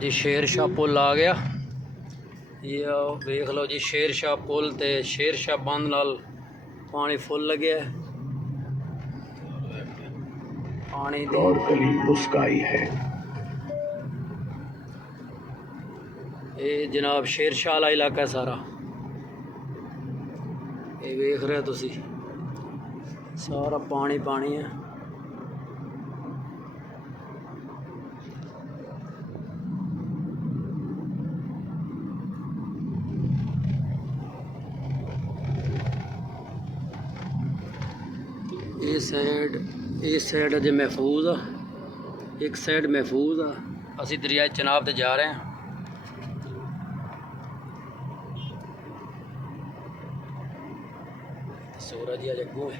जी शेर शाह पुल आ गया। ये देख लो जी, शेर शाह पुल ते शेर शाह बंद नाल पानी फुल लगे है। पानी और कली मुस्काई है। ये जनाब शेर शाह वाला इलाका है सारा। ये देख रहे हो तुसी, सारा पानी पानी है। ये साइड अजे महफूज आ, एक साइड महफूज आ। असी दरियाए चनाब ते जा रहे हैं। सूरज ही अज अगू है।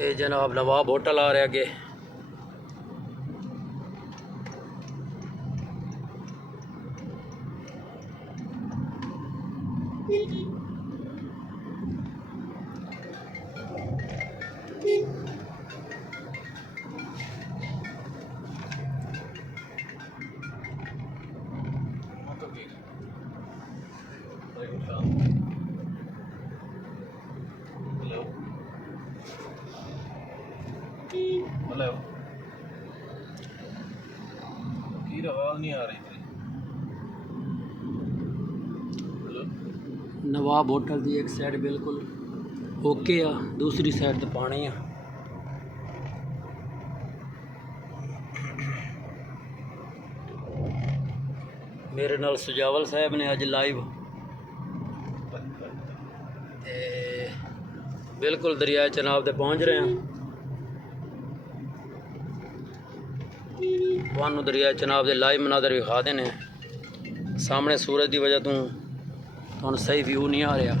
ये जनाब नवाब होटल आ रहा है अगे। हेलो, की आवाज़ नहीं आ रही थी। हेलो, नवाब होटल की एक साइड बिल्कुल ओके आ, दूसरी साइड तो पानी आ। मेरे नाल सुजावल साहब ने अज लाइव बिल्कुल दरिया चनाब ते पहुँच रहे हैं। वानू दरिया चनाब के लाइव मनादर विखा देने। सामने सूरज की वजह तो सही व्यू नहीं आ रहा।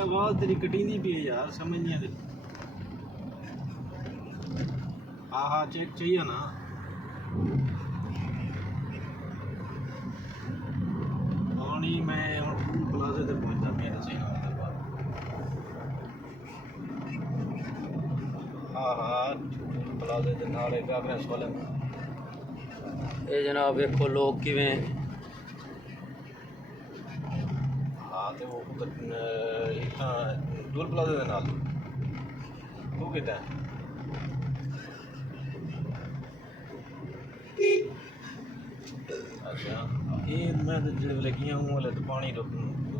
आवाज़ तेरी कटींदी पी है यार, समझ नहीं आ रही। हाँ हाँ, चेक चाहिए ना। पानी मैं टूल प्लाजे तक पहुंचता मेरे से। हाँ हाँ, टूल प्लाजे के नाले गागरें वाले। ये जनाब वेखो लोग किवें। हाँ तो वो इतना टूल प्लाजे के नाल तू कितना है? अच्छा, ये मैं जो लगियां हूँ वाले तो पानी तो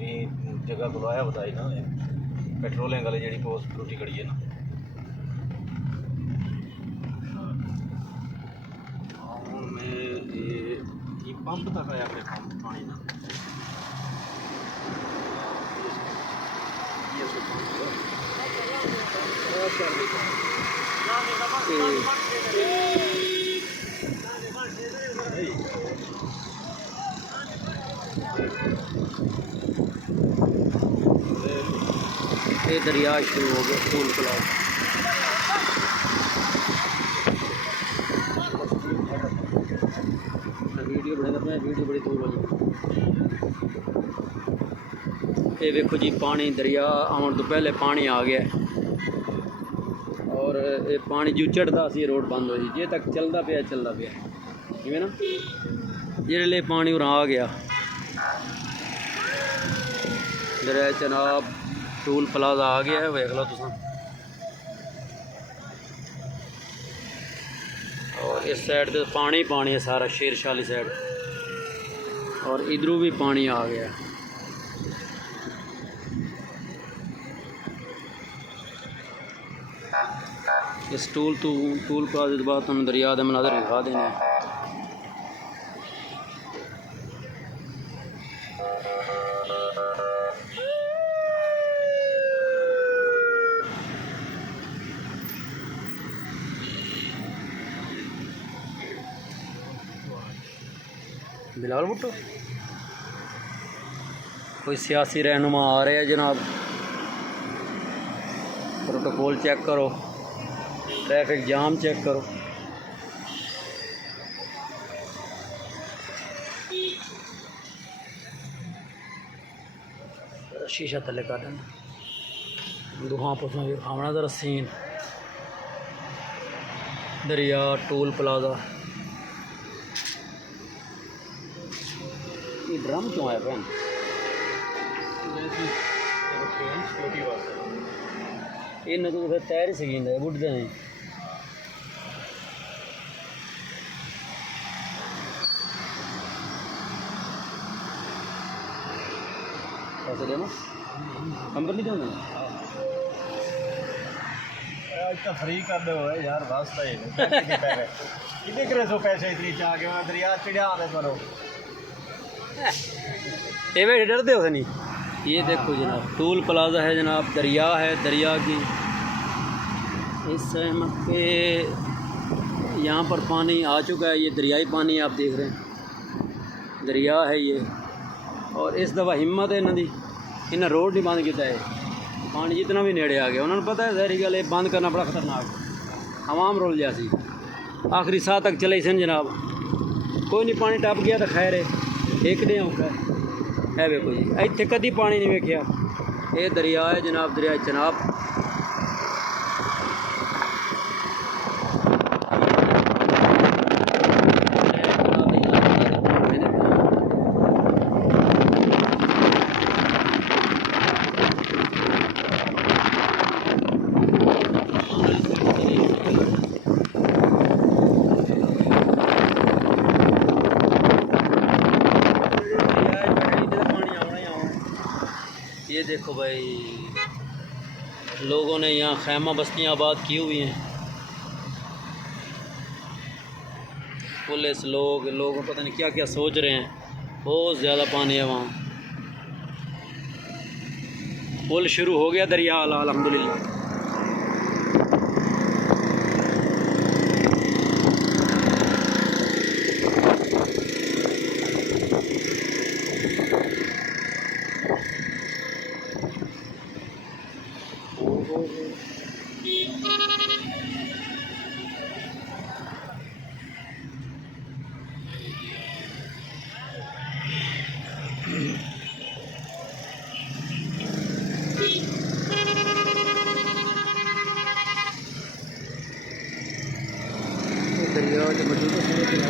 ये जगह बुलाया बताई ना, पेट्रोलिंग वाली जी पोस्ट टूटी खड़ी है ना। मैं ये पंप तक आया अपने पंप पानी ना। ये सो ये दरिया शुरू हो गया फूल प्लाज। वीडियो बने अपने वीडियो बड़ी दूर हो जाए। ये देखो जी, पानी दरिया आने तो पहले पानी आ गया और ये पानी जो चढ़ता सी रोड बंद हो जी, जे तक चलता पे जिमें ना जिसले पानी उरा आ गया। दरिया चनाब टूल प्लाजा आ गया है, वेख लो तुम। और इस साइड तो पानी पानी है सारा, शेर शाह वाली साइड, और इधरों भी पानी आ गया। इस टूल प्लाजे के बाद तुम दरिया के मनाजर दिखा देने। बिलाल भुट्टो कोई सियासी रहनुमा आ रहे हैं जनाब। प्रोटोकॉल चेक करो, ट्रैफिक जाम चेक करो। शीशा थले कर दुकान पर खावना जरा सीन दरिया टोल प्लाजा। ये ड्रम क्यों आया भैन? इन्हें तो फिर तैर ही सकी बुढ़ते नहीं। पैसे देना नंबर नहीं देना आज तो फ्री कर दो यार वास्ता ही कितने करे सो पैसे इतनी चाह के मैं दरिया चिड़िया आने करो ये वे डरते हो नहीं। ये देखो जनाब टोल प्लाजा है जनाब, दरिया है, दरिया की इस सहमत पे यहाँ पर पानी आ चुका है। ये दरियाई पानी आप देख रहे हैं, दरिया है ये। और इस दफ़ा हिम्मत है इन्हों की, इन्हें रोड नहीं बंद किया है। पानी जितना भी नेड़े आ गया उन्होंने पता है जहरी गल बंद करना बड़ा खतरनाक आवाम रोल जैसी आखिरी साह तक चले सन जनाब। कोई नहीं पानी टप गया तो खैर है एक डे औखा है वेखो जी इतने कदी पानी नहीं वेख्या। ये दरिया है जनाब, दरिया चनाब। ये देखो भाई लोगों ने यहाँ खैमा बस्तियाँ आबाद की हुई हैं। पुलिस लोग पता नहीं क्या क्या सोच रहे हैं। बहुत ज़्यादा पानी है वहाँ। पुल शुरू हो गया दरिया अल्हम्दुलिल्लाह। दरिया जो मौजूद है दरिया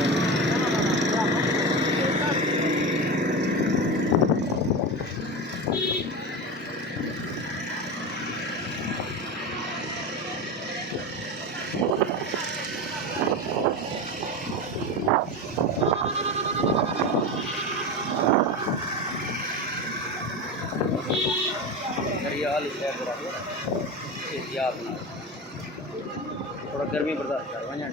याद ना थोड़ा गर्मी बर्दाश्त कर वहाँ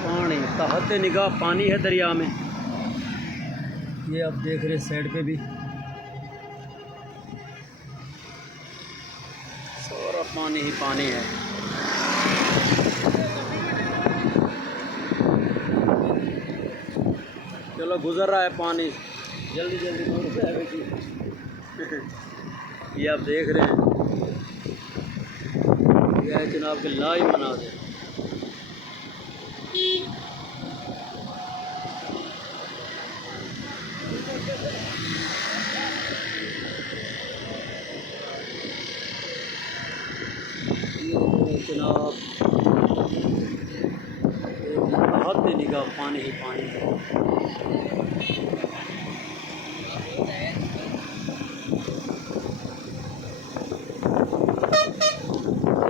पानी तहत निगाह पानी है दरिया में। ये आप देख रहे साइड पे भी सारा पानी ही पानी है। चलो गुजर रहा है पानी जल्दी जल्दी दूर से आएगी। ये आप देख रहे हैं यह है जनाब के लाइव मनाज़िर। जनाब बहुत निगाह पानी ही पानी है।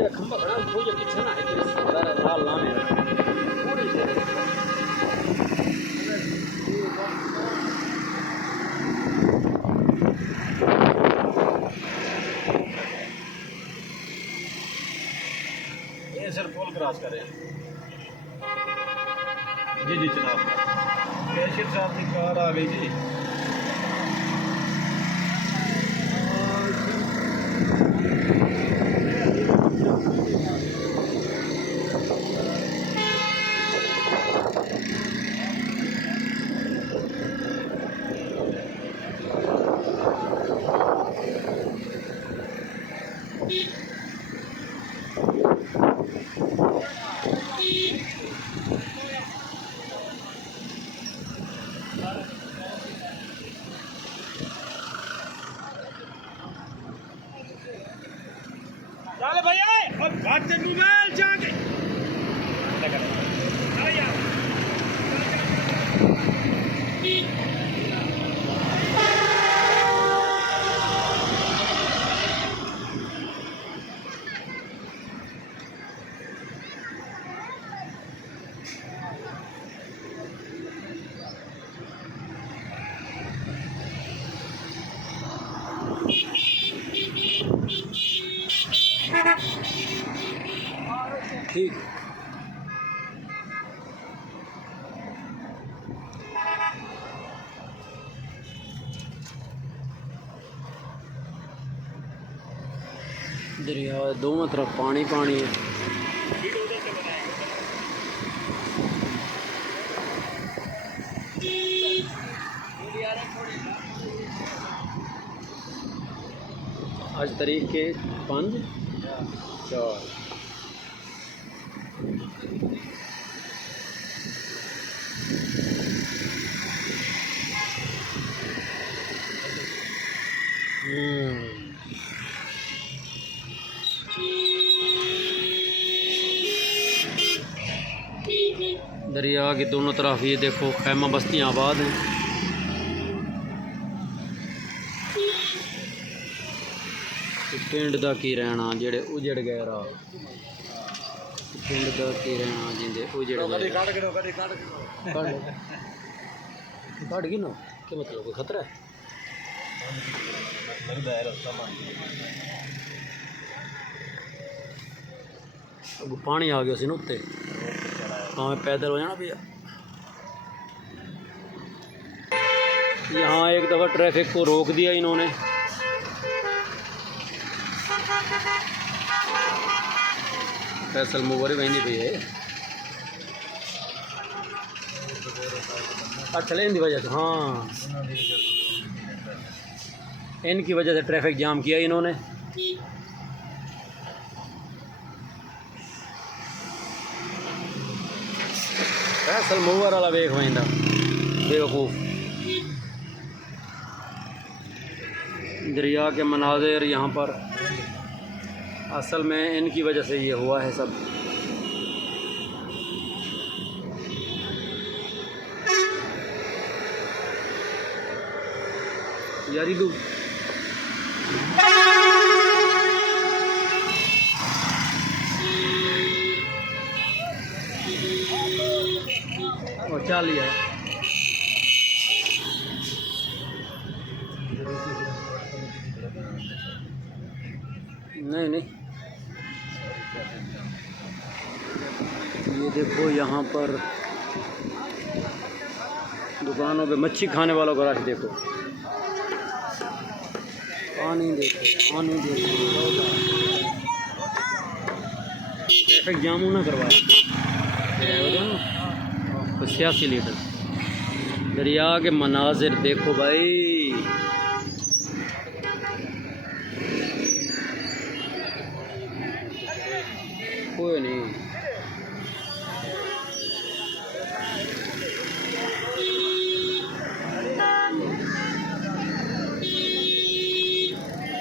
खंबा बड़ा मुझे पीछे ना है लाल नाम है क्रॉस करें। जी जी जनाब, कैशियर साहब की कार आ गई जी। चल भैया अब भागते मोबाइल जाके ठीक। दरिया दोनों तरफ पानी पानी है। आज तारीख के 5/4। दरिया की दोनों तरफ ये देखो खैमा बस्तियाँ आबाद हैं। पिंड दा की रहना जेड़े उजड़ गए रा, पिंड दा की रहना जिंदे उजड़ गए। काट गई ना, क्या मतलब कोई खतरा है? अब पानी आ गया सी ना उत्ते, हाँ पैदल हो जाना भैया। यहाँ एक दफ़ा ट्रैफिक को रोक दिया इन्होंने। फैसल मूवर वही पी है। अच्छा लेन की वजह से, हाँ इनकी वजह से ट्रैफिक जाम किया इन्होंने। फैसल मूवर वाला वेख वहींदा बेवकूफ़। दरिया के मनाज़िर यहाँ पर असल में इनकी वजह से ये हुआ है सब। यारी दू और चल लिया नहीं नहीं। ये देखो यहाँ पर दुकानों पे मच्छी खाने वालों का रश देखो। पानी देखो, पानी देखो। ट्रैफिक जाम ना करवाया 86 लीटर। दरिया के मनाजिर देखो भाई। कोई नहीं,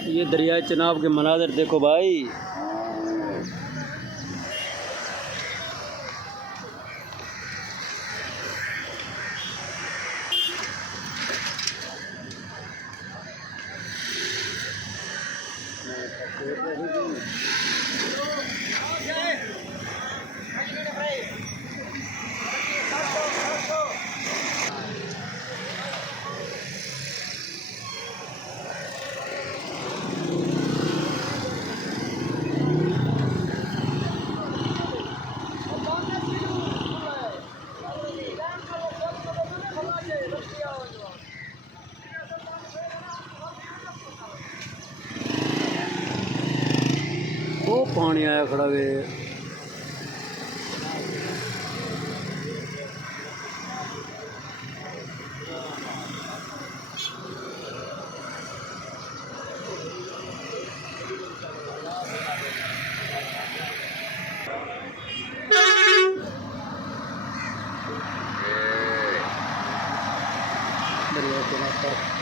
ये दरिया चिनाब के मनाजिर देखो भाई। पानी आया खड़ा वे। दरिया के